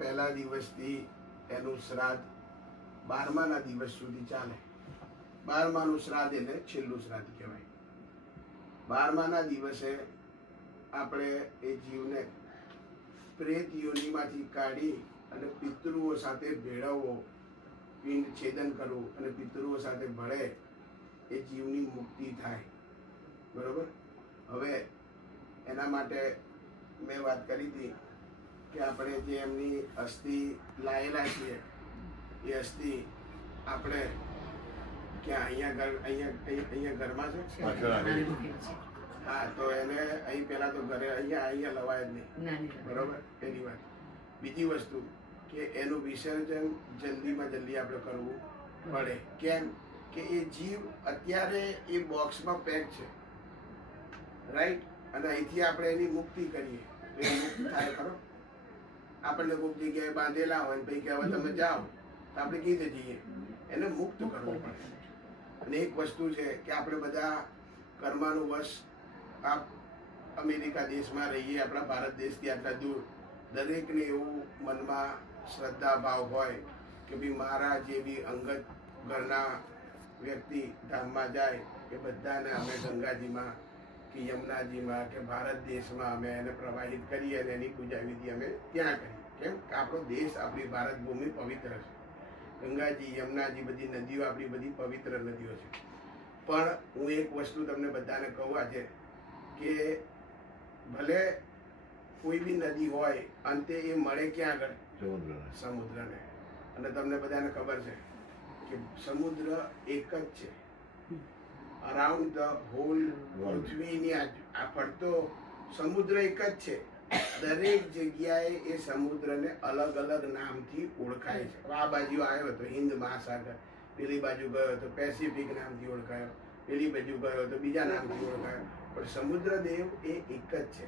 પહેલા દિવસથી એનું શ્રાદ્ધ 12માના દિવસ સુધી ચાલે. 12માનું શ્રાદ્ધ એટલે છેલ્લું શ્રાદ્ધ કહેવાય. 12માના દિવસે આપણે એ જીવને પ્રેત યોનિમાંથી કાઢી અને પિતૃઓ સાથે ભેળવવો, પિંડ છેદન કરવું અને પિતૃઓ સાથે ભળે, એ જીવની મુક્તિ થાય. બરોબર. હવે એના માટે મેં વાત કરી હતી કે આપણે જે એમની અસ્થિ લાયેલા છીએ એ અસ્થિ આપણે ક્યાં અહીંયા ઘરમાં છે. હા, તો એને અહીં પહેલા તો ઘરે અહીંયા લવાય જ નહીં. બરોબર. પહેલી વાત. બીજી વસ્તુ કે એનું વિસર્જન જલ્દીમાં જલ્દી આપણે કરવું પડે. કેમ કે એ જીવ અત્યારે એ બોક્સમાં પેક છે, રાઈટ. અને અહીંથી આપણે એની મુક્તિ કરીએ તો એ મુક્ત થાય ખરો. આપણને કોઈક જગ્યાએ બાંધેલા હોય પછી કે હવે તમે જાઓ, તો આપણે કઈ રીતે જઈએ? એને મુક્ત કરવું પડે. અને એક વસ્તુ છે કે આપણે બધા કર્માનું વશ આ અમેરિકા દેશમાં રહીએ, આપણા ભારત દેશથી આટલા દૂર, દરેકને એવું મનમાં શ્રદ્ધા ભાવ હોય કે ભાઈ મારા જે બી અંગત ઘરના વ્યક્તિ ધામમાં જાય એ બધાને અમે ગંગાજીમાં કે યમુનાજીમાં કે ભારત દેશમાં અમે એને પ્રવાહિત કરીએ અને એની પૂજા વિધિ અમે ત્યાં કરીએ. કેમ કે આપણો દેશ, આપણી ભારત ભૂમિ પવિત્ર છે. ગંગાજી, યમુનાજી, બધી નદીઓ આપણી બધી પવિત્ર નદીઓ છે. પણ હું એક વસ્તુ તમને બધાને કહું આજે કે ભલે કોઈ બી નદી હોય, અંતે એ મળે ક્યાં આગળ? સમુદ્રને. અને તમને બધાને ખબર છે કે સમુદ્ર એક જ છે. અરાઉન્ડ ધ હોલ પૃથ્વીની આ ફરતો સમુદ્ર એક જ છે. દરેક જગ્યાએ એ સમુદ્રને અલગ અલગ નામથી ઓળખાય છે. આ બાજુ આવ્યો તો હિન્દ મહાસાગર, પેલી બાજુ ગયો તો પેસિફિક નામથી ઓળખાયો, પેલી બાજુ ગયો તો બીજા નામથી ઓળખાયો. પણ સમુદ્રદેવ એ એક જ છે.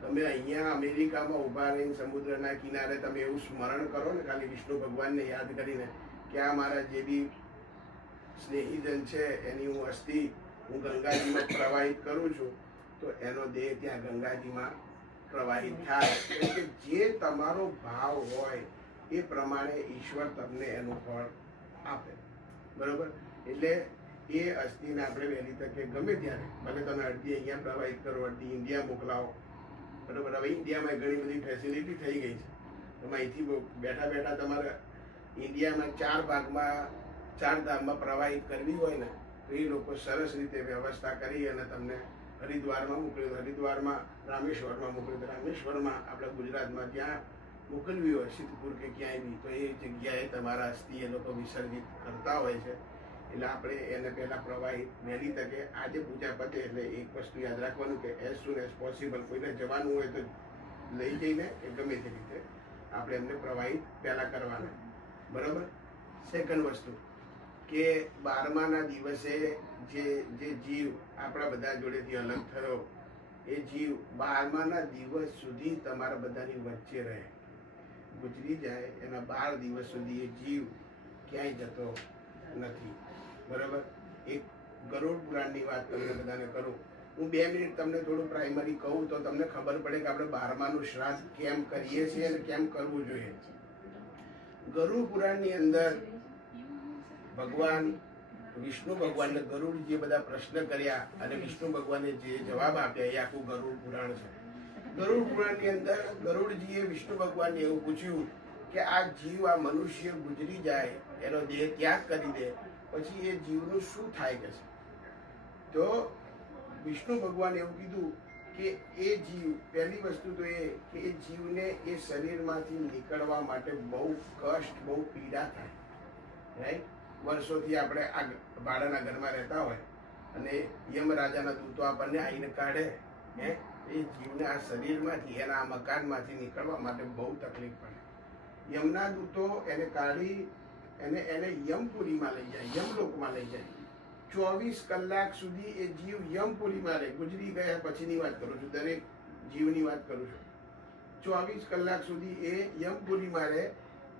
તમે અહીંયા અમેરિકામાં ઊભા રહીને સમુદ્રના કિનારે તમે એવું સ્મરણ કરો ને, ખાલી વિષ્ણુ ભગવાનને યાદ કરીને કે આ મારા જે બી સ્નેહીજન છે એની હું અસ્થિ હું ગંગાજીમાં પ્રવાહિત કરું છું, તો એનો દેહ ત્યાં ગંગાજીમાં પ્રવાહિત થાય. એટલે જે તમારો ભાવ હોય એ પ્રમાણે ઈશ્વર તમને એનું ફળ આપે. બરોબર. એટલે એ અસ્થિને આપણે વહેલી તકે ગમે ત્યારે, ભલે તમે અડધી અહીંયા પ્રવાહિત કરો, અડધી ઇન્ડિયા મોકલાવો. બરોબર. હવે ઇન્ડિયામાં ઘણી બધી ફેસિલિટી થઈ ગઈ છે. તમે અહીંથી બેઠા બેઠા તમારે ઇન્ડિયામાં 4 ભાગમાં 4 ધામમાં પ્રવાહિત કરવી હોય ને, તો એ લોકો સરસ રીતે વ્યવસ્થા કરી અને તમને હરિદ્વારમાં મોકલ્યું, હરિદ્વારમાં, રામેશ્વરમાં મોકલ્યું, રામેશ્વરમાં આપણા ગુજરાતમાં જ્યાં મોકલવી હોય, સિદ્ધપુર કે ક્યાંય બી, તો એ જગ્યાએ તમારા અસ્થિ એ લોકો વિસર્જિત કરતા હોય છે. એટલે આપણે એને પહેલાં પ્રવાહિત વહેલી તકે આજે પૂજા પતે એટલે એક વસ્તુ યાદ રાખવાનું કે એઝ સુન એઝ પોસિબલ કોઈને જવાનું હોય તો લઈ જઈને એ ગમે તે રીતે આપણે એમને પ્રવાહિત પહેલાં કરવાના. બરાબર. સેકન્ડ વસ્તુ કે 12માના દિવસે જે જીવ આપણા બધા જોડેથી અલગ થયો, એ જીવ 12માના દિવસ સુધી તમારા બધાની વચ્ચે રહે. ગુજરી જાય એના 12 દિવસ સુધી એ જીવ ક્યાંય જતો નથી. બરાબર. એક ગરુડ પુરાણની વાત તમને બધાને કરું. હું 2 મિનિટ તમને થોડું પ્રાઇમરી કહું તો તમને ખબર પડે કે આપણે 12માનું શ્રાદ્ધ કેમ કરીએ છીએ અને કેમ કરવું જોઈએ. ગરુડ પુરાણની અંદર ભગવાન વિષ્ણુ ભગવાનને ગરુડજીએ બધા પ્રશ્ન કર્યા અને વિષ્ણુ ભગવાને જે જવાબ આપ્યા એ આખું ગરુડ પુરાણ છે. ગરુડ પુરાણની અંદર ગરુડજીએ વિષ્ણુ ભગવાનને એવું પૂછ્યું કે આ જીવ, આ મનુષ્ય ગુજરી જાય, એનો દેહ ત્યાગ કરી દે, પછી એ જીવનું શું થાય કે છે? તો વિષ્ણુ ભગવાને એવું કીધું કે એ જીવ, પહેલી વસ્તુ તો એ કે એ જીવને એ શરીરમાંથી નીકળવા માટે બહુ કષ્ટ, બહુ પીડા થાય. રાઈટ. વર્ષોથી આપણે આ ભાડાના ઘરમાં રહેતા હોય અને યમરાજાના દૂતો આપણને આવીને કાઢે, એ જીવને આ શરીરમાંથી, એના આ મકાનમાંથી નીકળવા માટે બહુ તકલીફ પડે. યમના દૂતો એને કાઢી એને યમપુરીમાં લઈ જાય, યમલોકમાં લઈ જાય. 24 કલાક સુધી એ જીવ યમપુરીમાં રહે. ગુજરી ગયા પછીની વાત કરું છું, દરેક જીવની વાત કરું છું. 24 કલાક સુધી એ યમપુરીમાં રહે.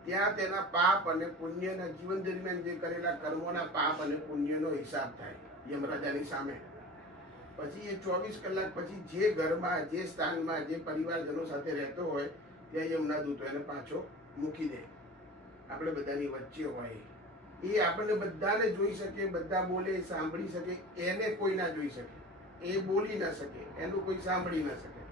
ત્યાં તેના પાપ અને પુણ્યના જીવન દરમિયાન જે કરેલા કર્મોના પાપ અને પુણ્યનો હિસાબ થાય યમરાજાની સામે. પછી એ 24 કલાક પછી જે ઘરમાં, જે સ્થાનમાં, જે પરિવારજનો સાથે રહેતો હોય ત્યાં યમુનાદૂતો એને પાછો મૂકી દે. આપણે બધાની વચ્ચે હોય, એ આપણને બધાને જોઈ શકે, બધા બોલે સાંભળી શકે, એને કોઈ ના જોઈ શકે, એ બોલી ના શકે, એનું કોઈ સાંભળી ના શકે.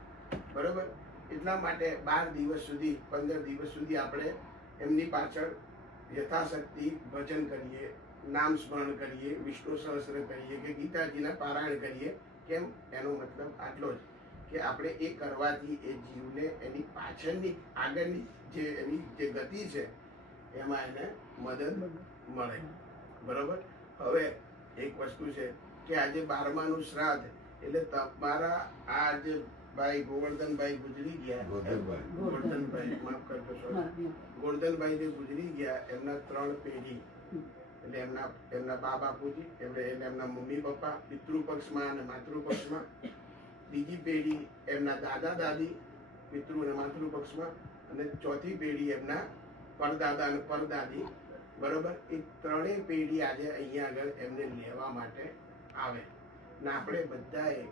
બરોબર? એટલા માટે 12 દિવસ સુધી 15 દિવસ સુધી આપણે એમની પાછળ યથાશક્તિ ભજન કરીએ, નામ સ્મરણ કરીએ, વિષ્ણુ સહસ્ત્ર કરીએ કે ગીતાજીના પારાયણ કરીએ. કેમ? એનો મતલબ આટલો જ કે આપણે એ કરવાથી એ જીવને એની પાછળની આગળની જે એની જે ગતિ છે એમાં એને મદદ મળે. બરોબર? હવે એક વસ્તુ છે કે આજે 12માનું શ્રાદ્ધ એટલે તમારા આ જે ભાઈ ગોવર્ધનભાઈ ગુજરી ગયા, ગોવર્ધનભાઈ માફ કરજો, ગોવર્ધનભાઈ જે ગુજરી ગયા એમના 3 પેઢી એટલે એમના બા બાપુજી એટલે એમના મમ્મી પપ્પા પિતૃ પક્ષમાં અને માતૃ પક્ષમાં, બીજી પેઢી એમના દાદા દાદી પિતૃ અને માતૃ પક્ષમાં, અને ચોથી પેઢી એમના પરદાદા અને પરદાદી. બરોબર? એ 3 પેઢી આજે અહીંયા આગળ એમને લેવા માટે આવે ને આપણે બધાએ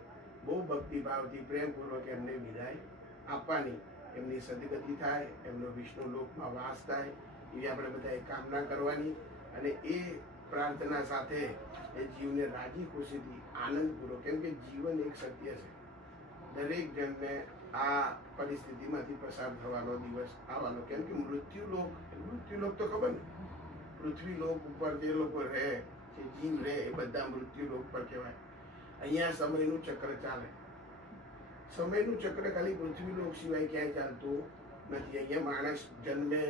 બહુ ભક્તિભાવથી પ્રેમપૂર્વક એમને વિદાય આપવાની, એમની સદગતિ થાય, એમનો વિષ્ણુ લોકમાં વાસ થાય એવી આપણે બધાએ કામના કરવાની. અને એ પ્રાર્થના સાથે એ જીવને રાજી ખુશીથી આનંદપૂર્વક, કેમ કે જીવન એક સત્ય છે, દરેક જણને આ પરિસ્થિતિમાંથી પસાર થવાનો દિવસ આવવાનો. કેમ કે મૃત્યુલોક તો ખબર ને, પૃથ્વી લોક ઉપર જે લોકો રહે, જે જીવ રહે એ બધા મૃત્યુલોક પર કહેવાય. અહીંયા સમયનું ચક્ર ચાલે. સમયનું ચક્ર ખાલી પૃથ્વી લોક સિવાય ક્યાંય ચાલતું નથી. અહીંયા માણસ જન્મે,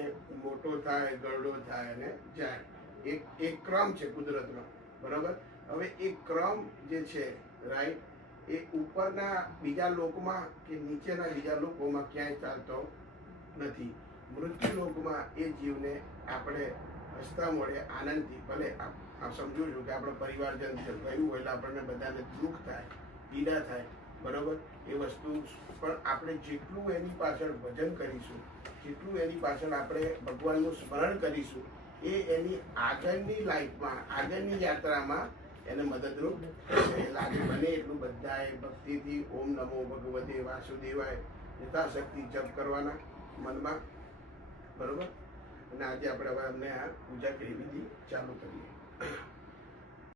મોટો થાય, ગરડો થાય અને જાય. એક ક્રમ છે કુદરતનો. બરોબર? હવે એ ક્રમ જે છે, રાઈટ, એ ઉપરના બીજા લોકમાં કે નીચેના બીજા લોકોમાં ક્યાંય ચાલતો નથી. મૃત્યુ લોકમાં એ જીવને આપણે હસતા મળે આનંદથી, ભલે આપ સમજો છો કે આપણો પરિવારજન છે ગયું હોય એટલે આપણને બધાને દુઃખ થાય, પીડા થાય. બરોબર? એ વસ્તુ પણ આપણે જેટલું એની પાછળ ભજન કરીશું, જેટલું એની પાછળ આપણે ભગવાનનું સ્મરણ કરીશું, એ એની આગળની લાઈફમાં, આગળની યાત્રામાં એને મદદરૂપ લાગે. બને એટલું બધાએ ભક્તિથી ઓમ નમો ભગવતે વાસુદેવાય યથાશક્તિ જપ કરવાના મનમાં. બરોબર? અને આજે આપણે હવે અમને આ પૂજા કેવી રીતે ચાલુ કરીએ.